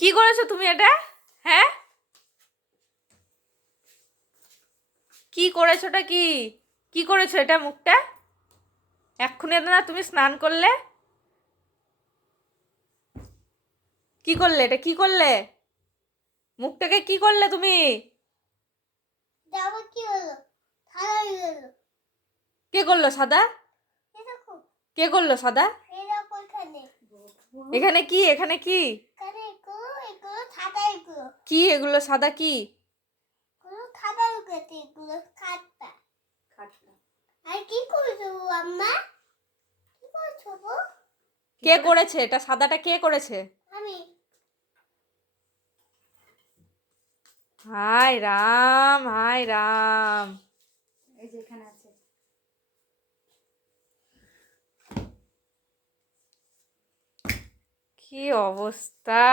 কি করেছো তুমি এটা? হ্যাঁ, কি করেছো? এটা কি কি করেছো এটা? মুখটা এক্ষুনি না তুমি স্নান করলে? কি করলে? এটা কি করলে? মুখটাকে কি করলে তুমি? আবার কি হলো? সাদা হয়ে গেল। কে করলো সাদা? এই দেখো, কে করলো সাদা? এই দেখো এখানে। এখানে কি? এখানে কি? এখানে এগুলো সাদা এগুলো। কি এগুলো সাদা? কি এগুলো সাদা গেছে, এগুলো খাটটা। আর কি করছো আম্মা? কি করছো গো? কে করেছে এটা? সাদাটা কে করেছে? আমি। হায় রাম, হায় রাম। এই যে এখানে আছে। কি অবস্থা!